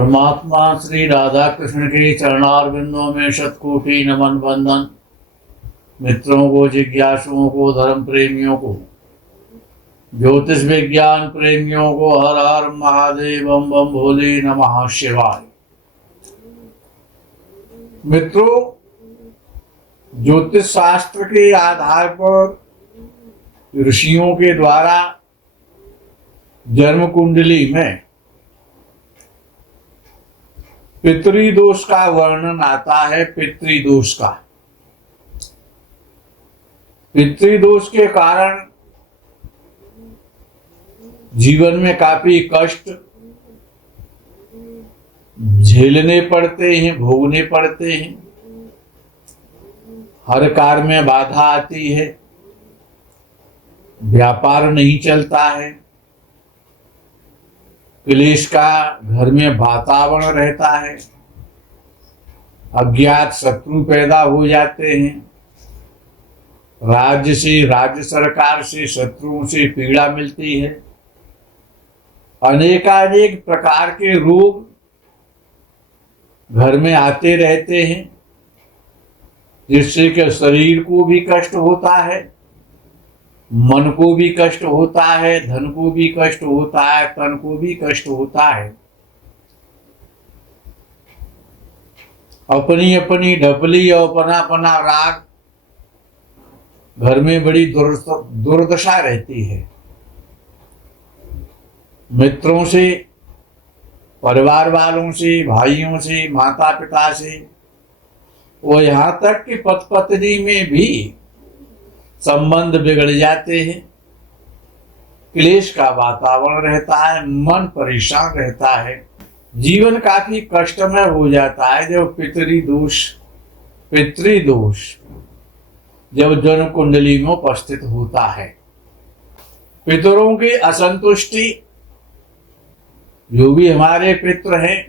परमात्मा श्री राधा कृष्ण के चरणारविंदों में शतकोटि नमन बंदन। मित्रों को, जिज्ञासुओं को, धर्म प्रेमियों को, ज्योतिष विज्ञान प्रेमियों को हर हर महादेव बम बम भोले नमः शिवाय। मित्रों, ज्योतिष शास्त्र के आधार पर ऋषियों के द्वारा जन्म कुंडली में पितृदोष का वर्णन आता है। पितृदोष का, पितृदोष के कारण जीवन में काफी कष्ट झेलने पड़ते हैं, भोगने पड़ते हैं। हर कार्य में बाधा आती है, व्यापार नहीं चलता है, क्लेश का घर में वातावरण रहता है, अज्ञात शत्रु पैदा हो जाते हैं, राज्य सरकार से शत्रुओं से पीड़ा मिलती है, अनेकानेक प्रकार के रोग घर में आते रहते हैं, जिससे कि शरीर को भी कष्ट होता है, मन को भी कष्ट होता है, धन को भी कष्ट होता है, तन को भी कष्ट होता है। अपनी अपनी ढपली और अपना अपना राग घर में बड़ी दुर्दशा रहती है। मित्रों से, परिवार वालों से, भाइयों से, माता पिता से, और यहाँ तक कि पति पत्नी में भी संबंध बिगड़ जाते हैं। क्लेश का वातावरण रहता है, मन परेशान रहता है, जीवन काफी कष्टमय हो जाता है जब पितृदोष जब जन्म कुंडली में उपस्थित होता है। पितरों की असंतुष्टि, जो भी हमारे पितृ हैं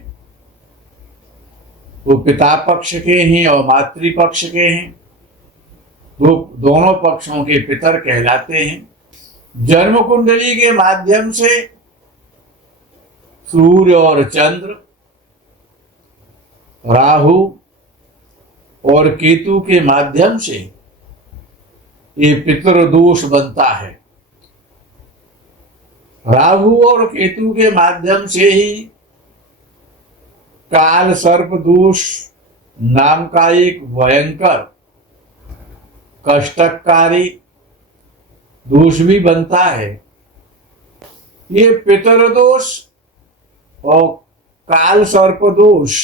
वो पिता पक्ष के हैं और मातृपक्ष के हैं, वो दोनों पक्षों के पितर कहलाते हैं। जन्म कुंडली के माध्यम से सूर्य और चंद्र, राहु और केतु के माध्यम से ये पितृदोष बनता है। राहु और केतु के माध्यम से ही काल सर्प दोष नाम का एक भयंकर कष्टकारी दोष भी बनता है। ये पितृदोष और काल सर्प दोष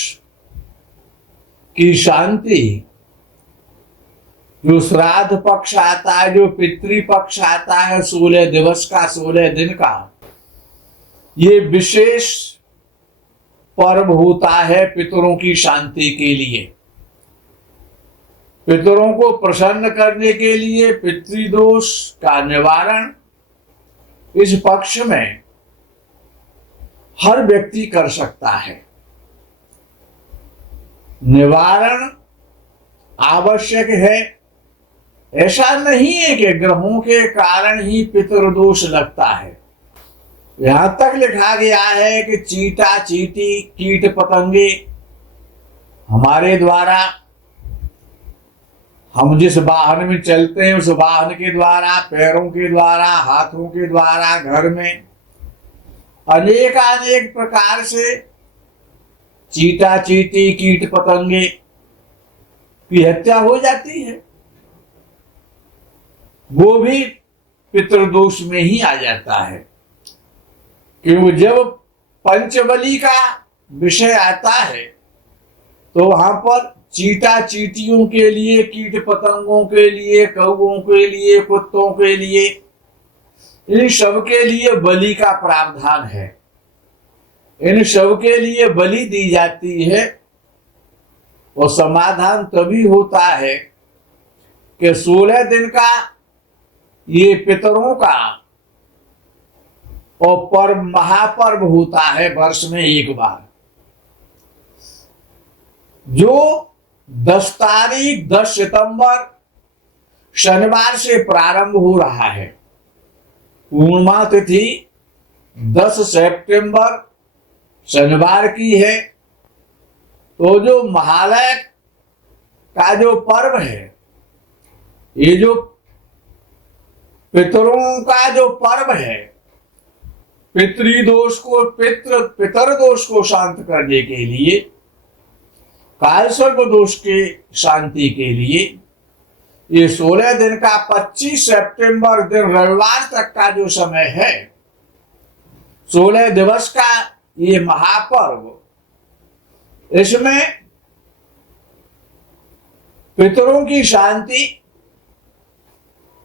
की शांति, जो श्राद्ध पक्ष आता है, जो पितृ पक्ष आता है 16 दिवस का, 16 दिन का, ये विशेष पर्व होता है पितरों की शांति के लिए। पितरों को प्रसन्न करने के लिए पितृदोष का निवारण इस पक्ष में हर व्यक्ति कर सकता है। निवारण आवश्यक है। ऐसा नहीं है कि ग्रहों के कारण ही पितृदोष लगता है। यहां तक लिखा गया है कि चीटा चीटी कीट पतंगे हमारे द्वारा, हम जिस वाहन में चलते हैं उस वाहन के द्वारा, पैरों के द्वारा, हाथों के द्वारा, घर में अनेक प्रकार से चीटा चीटी कीट पतंगे की हत्या हो जाती है। वो भी पितृदोष में ही आ जाता है। क्यों? जब पंचबली का विषय आता है तो वहां पर चीटा चीटियों के लिए, कीट पतंगों के लिए, कौओं के लिए, कुत्तों के लिए, इन सब के लिए बलि का प्रावधान है। इन सब के लिए बलि दी जाती है और समाधान तभी होता है कि 16 दिन का ये पितरों का और पर्व, महापर्व होता है वर्ष में एक बार, जो 10 तारीख 10 सितंबर शनिवार से प्रारंभ हो रहा है। पूर्णिमा तिथि 10 सितंबर शनिवार की है। तो जो महालय का जो पर्व है, ये जो पितरों का जो पर्व है, पितर दोष को शांत करने के लिए, कालसर्प दोष के शांति के लिए, ये 16 दिन का 25 सितंबर दिन रविवार तक का जो समय है, 16 दिवस का ये महापर्व, इसमें पितरों की शांति,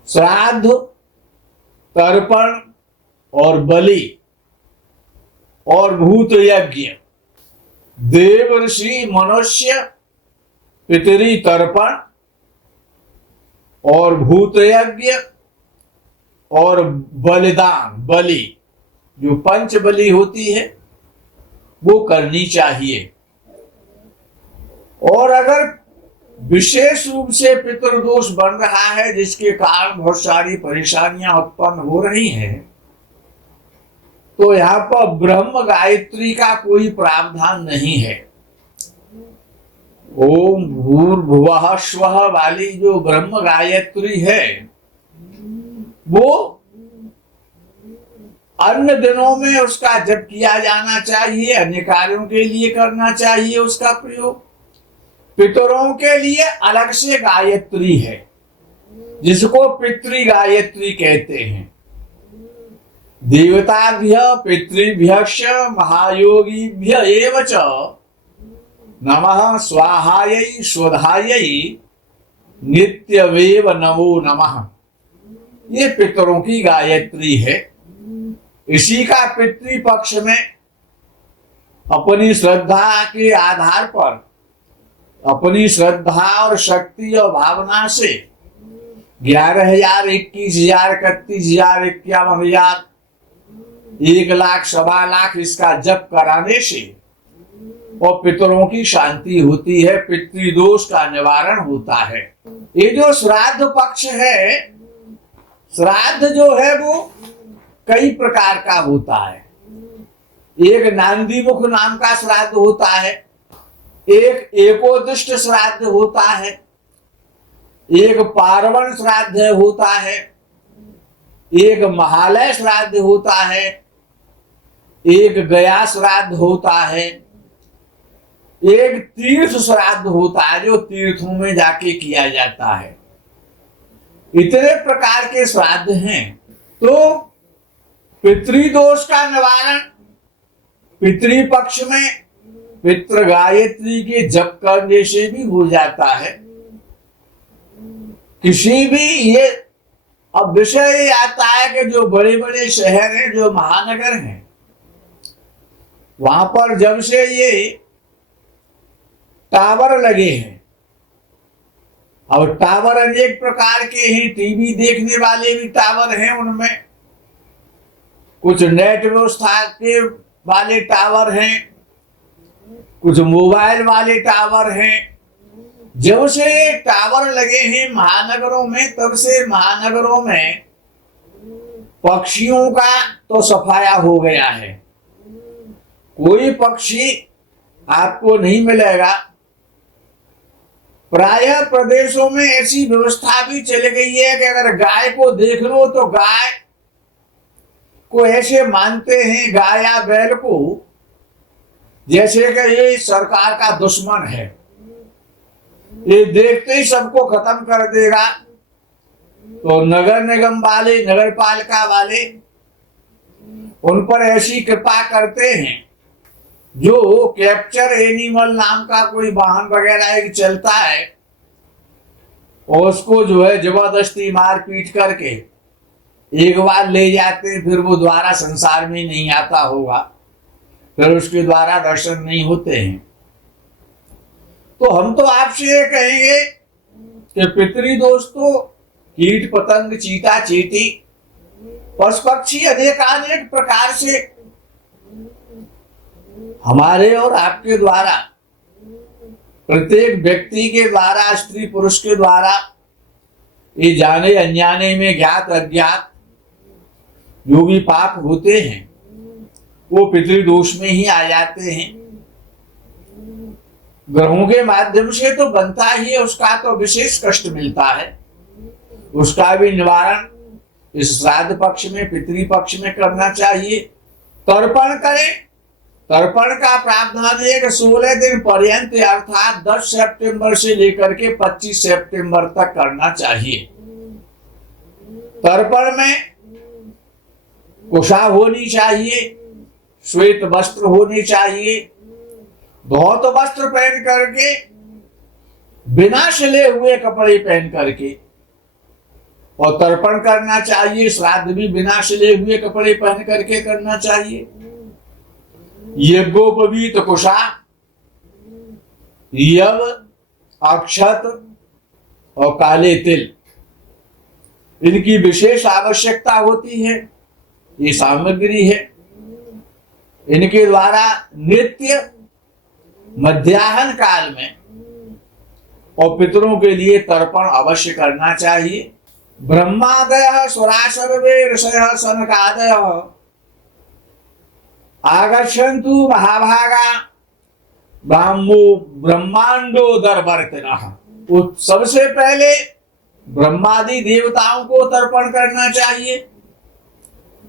श्राद्ध, तर्पण और बलि और भूत यज्ञ, देव ऋषि मनुष्य पितरी तर्पण और भूत यज्ञ और बलिदान, बलि जो पंच बलि होती है वो करनी चाहिए। और अगर विशेष रूप से पितृदोष बन रहा है जिसके कारण बहुत सारी परेशानियां उत्पन्न हो रही हैं, तो यहाँ पर ब्रह्म गायत्री का कोई प्रावधान नहीं है। ओम भूर्भुवः स्वः वाली जो ब्रह्म गायत्री है वो अन्य दिनों में उसका जप किया जाना चाहिए, अन्य कार्यों के लिए करना चाहिए उसका प्रयोग। पितरों के लिए अलग से गायत्री है जिसको पितृ गायत्री कहते हैं। देवताभ्य पितृभ्यश्च महायोगिभ्य एव च नमः स्वाहायै स्वधायै नित्यवेव नमो नमः। ये पितरों की गायत्री है। इसी का पितृपक्ष में अपनी श्रद्धा के आधार पर, अपनी श्रद्धा और शक्ति और भावना से 11,000, 21,000, 31,000, 51,000, 1,00,000, 1,25,000 इसका जप कराने से और पितरों की शांति होती है, पितृदोष का निवारण होता है। ये जो श्राद्ध पक्ष है, श्राद्ध जो है वो कई प्रकार का होता है। एक नांदीमुख नाम का श्राद्ध होता है, एक एकोदिष्ट श्राद्ध होता है, एक पार्वण श्राद्ध होता है, एक महालय श्राद्ध होता है, एक गया श्राद्ध होता है, एक तीर्थ श्राद्ध होता है जो तीर्थों में जाके किया जाता है। इतने प्रकार के श्राद्ध हैं। तो पितृदोष का निवारण पितृपक्ष में पितृ गायत्री के जप करने से भी हो जाता है। किसी भी ये अब विषय आता है कि जो बड़े बड़े शहर हैं, जो महानगर हैं, वहां पर जब से ये टावर लगे हैं, और टावर अनेक प्रकार के हैं, टीवी देखने वाले भी टावर हैं, उनमें कुछ नेट व्यवस्था के वाले टावर हैं, कुछ मोबाइल वाले टावर हैं। जब से टावर लगे हैं महानगरों में, तब से महानगरों में पक्षियों का तो सफाया हो गया है। कोई पक्षी आपको नहीं मिलेगा। प्रायः प्रदेशों में ऐसी व्यवस्था भी चल गई है कि अगर गाय को देख लो तो गाय को ऐसे मानते हैं, गाय या बैल को, जैसे कि ये सरकार का दुश्मन है, ये देखते ही सबको खत्म कर देगा। तो नगर निगम वाले, नगर पालिका वाले उन पर ऐसी कृपा करते हैं। जो कैप्चर एनिमल नाम का कोई वाहन वगैरह एक चलता है, और उसको जो है जबरदस्ती मार पीट करके एक बार ले जाते हैं, फिर वो दोबारा संसार में नहीं आता होगा, फिर उसके द्वारा दर्शन नहीं होते हैं। तो हम तो आपसे ये कहेंगे कि पितृदोष तो कीट पतंग, चीटा चीटी, पशु पक्षी अनेकानेक प्रकार से हमारे और आपके द्वारा, प्रत्येक व्यक्ति के द्वारा, स्त्री पुरुष के द्वारा, ये जाने अनजाने में, ज्ञात अज्ञात जो भी पाप होते हैं, वो पितृदोष में ही आ जाते हैं। ग्रहों के माध्यम से तो बनता ही है, उसका तो विशेष कष्ट मिलता है। उसका भी निवारण इस श्राद्ध पक्ष में, पितृपक्ष में करना चाहिए। तर्पण करें। तर्पण का प्रावधान है कि 16 दिन पर्यंत अर्थात 10 सितंबर से लेकर के 25 सितंबर तक करना चाहिए। तर्पण में कुशा होनी चाहिए, श्वेत वस्त्र होने चाहिए, धौत वस्त्र पहन करके, बिना सिले हुए कपड़े पहन करके और तर्पण करना चाहिए। श्राद्ध भी बिना सिले हुए कपड़े पहन करके करना चाहिए। यज्ञोपवीत कुशा, यव, अक्षत और काले तिल, इनकी विशेष आवश्यकता होती है। ये सामग्री है। इनके द्वारा नित्य मध्याह्न काल में और पितरों के लिए तर्पण अवश्य करना चाहिए। ब्रह्मादय सुरा सर्वे ऋषयः सनकादयः आगच्छन्तु महाभागा ब्रह्मांडो दरवर्तिनः। सबसे पहले ब्रह्मादि देवताओं को तर्पण करना चाहिए,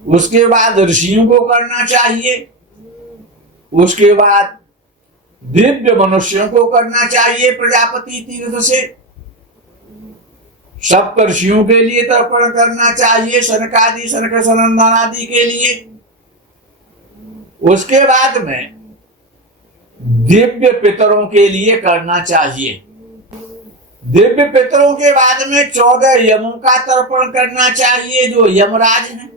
उसके बाद ऋषियों को करना चाहिए, उसके बाद दिव्य मनुष्यों को करना चाहिए प्रजापति तीर्थ से, सप्तर्षियों के लिए तर्पण करना चाहिए, सनकादि सनक सनंदन आदि के लिए। उसके बाद में दिव्य पितरों के लिए करना चाहिए। दिव्य पितरों के बाद में 14 यमों का तर्पण करना चाहिए जो यमराज हैं।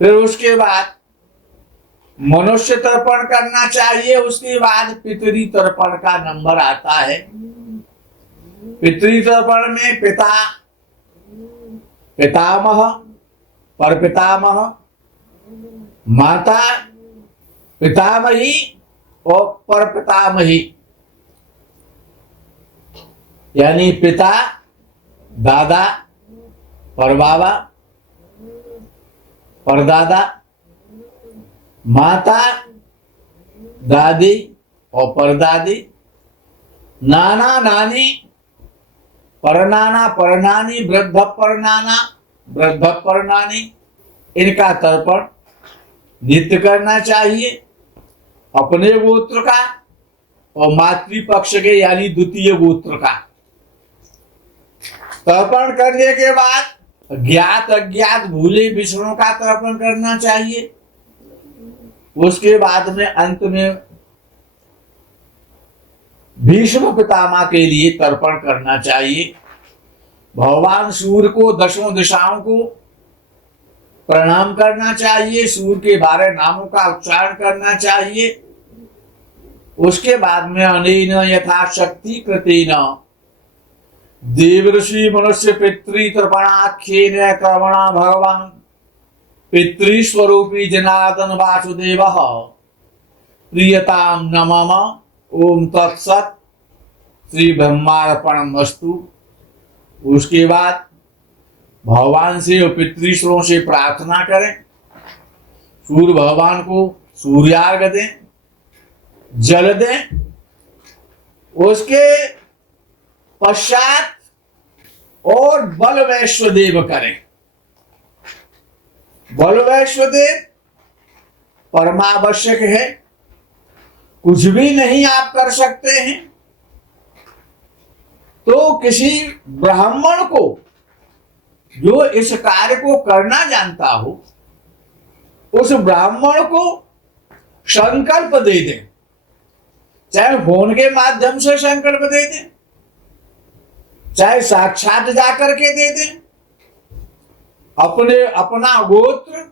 फिर उसके बाद मनुष्य तर्पण करना चाहिए। उसके बाद पितरी तर्पण का नंबर आता है। पितरी तर्पण में पिता, पितामह, परपितामह, माता, पितामही और परपितामही, यानी पिता, दादा, परबाबा, परदादा, माता, दादी और परदादी, नाना नानी, परनाना परनानी, वृद्ध परनाना, वृद्ध परनानी, इनका तर्पण नित्य करना चाहिए। अपने गोत्र का और मातृपक्ष के यानी द्वितीय गोत्र का तर्पण करने के बाद ज्ञात अज्ञात भूले विष्णु का तर्पण करना चाहिए। उसके बाद में अंत में भीष्म पितामह के लिए तर्पण करना चाहिए। भगवान सूर्य को, दशों दिशाओं को प्रणाम करना चाहिए। सूर्य के 12 नामों का उच्चारण करना चाहिए। उसके बाद में अनेन यथाशक्ति कृतेन देवर्षि मनुष्य पितृ तर्पणाख्येन कर्मणा भगवान पितृस्वरूपी जनार्दन वासुदेवः प्रियताम न मम। ओम तत्सत। श्री ब्रह्मार्पणमस्तु। उसके बाद भगवान से और पितृश्वरों से प्रार्थना करें। सूर्य भगवान को सूर्यार्घ दें, जल दें। उसके पश्चात और बल वैश्वदेव करें। बल वैश्वदेव परमावश्यक है, कुछ भी नहीं आप कर सकते हैं। तो किसी ब्राह्मण को जो इस कार्य को करना जानता हो, उस ब्राह्मण को संकल्प दे दें। चाहे फोन के माध्यम से संकल्प दे दें, चाहे साक्षात जाकर के दे दें। अपना गोत्र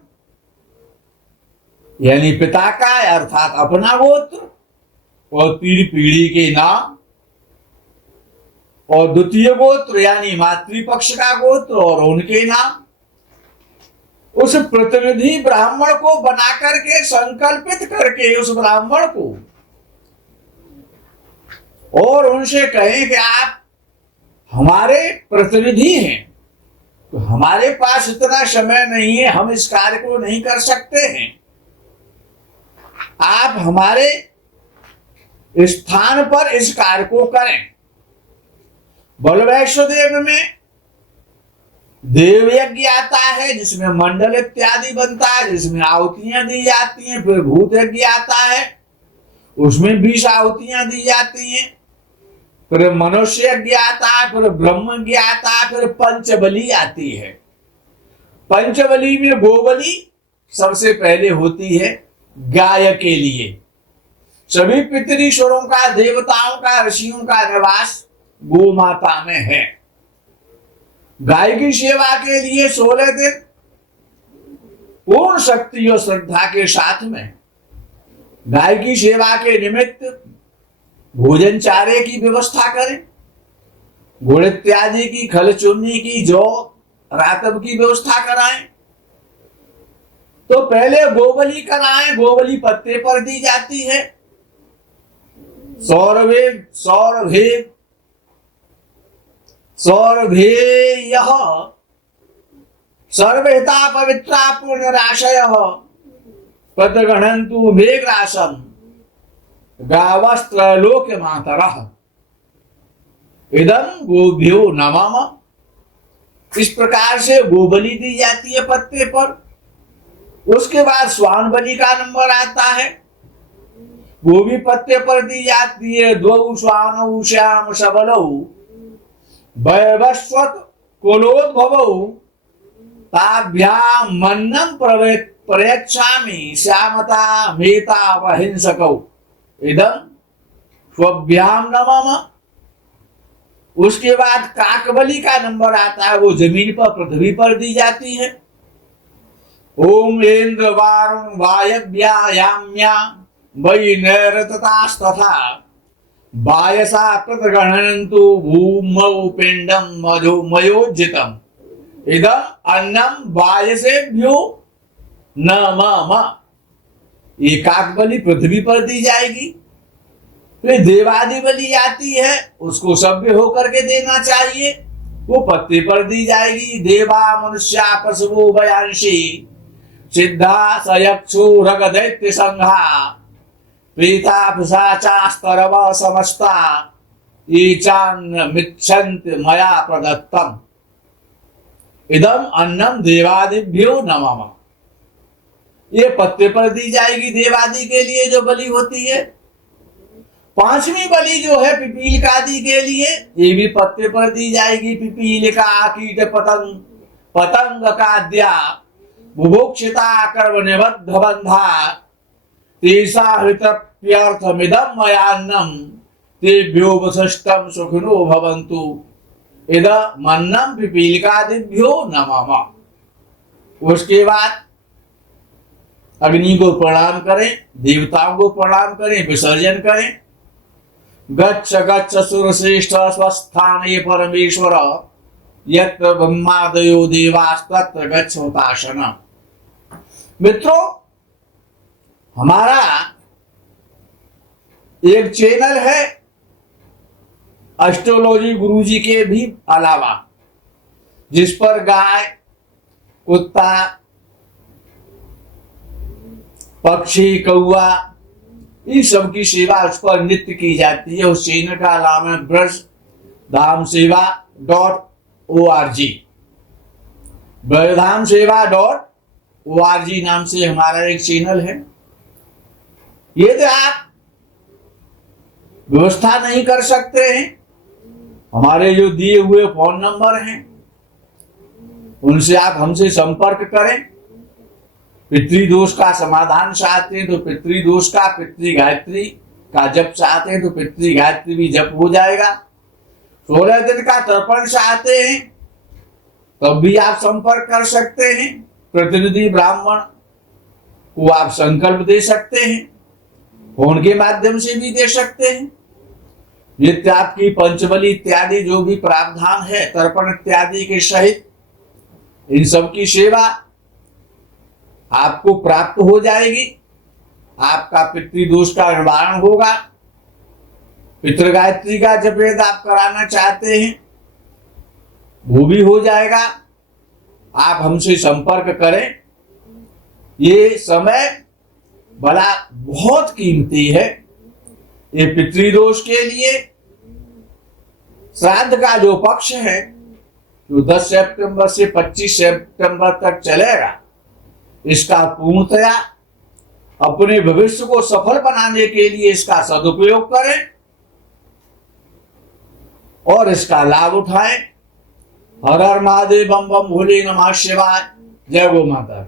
यानी पिता का अर्थात अपना गोत्र और 3 पीढ़ी के नाम, और द्वितीय गोत्र यानी मातृपक्ष का गोत्र और उनके नाम, उस प्रतिनिधि ब्राह्मण को बना करके संकल्पित करके उस ब्राह्मण को और उनसे कहें कि आप हमारे प्रतिनिधि हैं, तो हमारे पास इतना समय नहीं है, हम इस कार्य को नहीं कर सकते हैं, आप हमारे स्थान पर इस कार्य को करें। बलवैष्णदेव में देव यज्ञ आता है जिसमें मंडल इत्यादि बनता है, जिसमें आहुतियां दी जाती हैं। फिर भूत यज्ञ आता है, उसमें 20 आहुतियां दी जाती हैं। फिर मनुष्य यज्ञ आता है, फिर ब्रह्म यज्ञ आता है, फिर पंचबली आती है। पंचबली में गोबली सबसे पहले होती है गाय के लिए। सभी पितरीश्वरों का, देवताओं का, ऋषियों का निवास गो माता में है। गाय की सेवा के लिए 16 दिन पूर्ण शक्ति और श्रद्धा के साथ में गाय की सेवा के निमित्त भोजन चारे की व्यवस्था करें। गुड़ इत्यादि की, खल चुन्नी की, जौ रातब की व्यवस्था कराएं। तो पहले गोबली कराएं। गोबली पत्ते पर दी जाती है। सौरभेयः सर्वहिता पवित्रा पुण्यराशयः प्रतिगृह्णन्तु मेघराशं गावस्त्रलोकमातरः इदं गोभ्यो नमः। इस प्रकार से गोबली दी जाती है पत्ते पर। उसके बाद स्वान बलि का नंबर आता है। वो भी पत्ते पर दी जाती है। द्वौ स्वानौ श्याम सबलौ वैवस्वत कुलोद्भवौ ताभ्यां मन्नं प्रयच्छामि श्यामता मेता वहिंसकौ इदं स्वभ्यां नमः। उसके बाद काकबली का नंबर आता है। वो जमीन पर, पृथ्वी पर दी जाती है। ओम इंद्र वारुण वायव्यायाम्या वै नैरततास्तथा वायसा प्रतिगृह्णन्तु भूमौ पिंडम मयोजितम इदं अन्नम वायसेभ्यो नमः। ये काकबली पृथ्वी पर दी जाएगी। फिर देवादि बलि आती है, उसको सभ्य होकर के देना चाहिए। वो पत्ते पर दी जाएगी। देवा मनुष्या पशुओ वयांशी सिद्धा सयक्षु रग दैत्य संघा प्रीता पिशाचास्तरव समस्ता ईचान्न मिच्छन्त मया प्रदत्तम इदम अन्नम देवादिभ्यो नमः। ये पत्ते पर दी जाएगी देवादि के लिए जो बलि होती है। पांचवी बलि जो है पिपीलिकादि के लिए, ये भी पत्ते पर दी जाएगी। पिपीलिका कीट पतंग पतंग काद्या बुभुक्षिता कर्म निबद्ध बंधा तेषा हृतप्यर्थमिदं मयान्नम तेभ्यो वसिष्ठं सुखिनो भवन्तु इदमन्नं पिपीलिकादिभ्यो नमः। उसके बाद अग्नि को प्रणाम करें, देवताओं को प्रणाम करें, विसर्जन करें। गच्छ गच्छ सुरश्रेष्ठ स्वस्थाने परमेश्वर यत्र ब्रह्मादयो देवास्तत्र गच्छोताशनम्। मित्रों, हमारा एक चैनल है एस्ट्रोलॉजी गुरुजी के भी अलावा, जिस पर गाय, कुत्ता, पक्षी, कौआ, इन सब की सेवा उस पर नित्य की जाती है। उस चैनल का नाम है ब्रजधामसेवा.org। ब्रजधामसेवा.org नाम से हमारा एक चैनल है। यदि आप व्यवस्था नहीं कर सकते हैं, हमारे जो दिए हुए फोन नंबर हैं उनसे आप हमसे संपर्क करें। पितृदोष का समाधान चाहते हैं तो पितृदोष का, पितृ गायत्री का जप चाहते हैं तो पितृ गायत्री भी जप हो जाएगा। 16 दिन का तर्पण चाहते हैं तब भी आप संपर्क कर सकते हैं। प्रतिनिधि ब्राह्मण को आप संकल्प दे सकते हैं, फोन के माध्यम से भी दे सकते हैं। नित्य आपकी पंचबली इत्यादि जो भी प्रावधान है तर्पण इत्यादि के सहित, इन सब की सेवा आपको प्राप्त हो जाएगी। आपका पितृदोष का निवारण होगा। पितृगायत्री का जप यदि आप कराना चाहते हैं वो भी हो जाएगा। आप हमसे संपर्क करें। ये समय बड़ा बहुत कीमती है। ये पितृदोष के लिए श्राद्ध का जो पक्ष है जो 10 सितंबर से 25 सितंबर तक चलेगा, इसका पूर्णतया अपने भविष्य को सफल बनाने के लिए इसका सदुपयोग करें और इसका लाभ उठाएं। हर हर महादेव, बम बम भोले, नमः शिवाय। जय गो माता।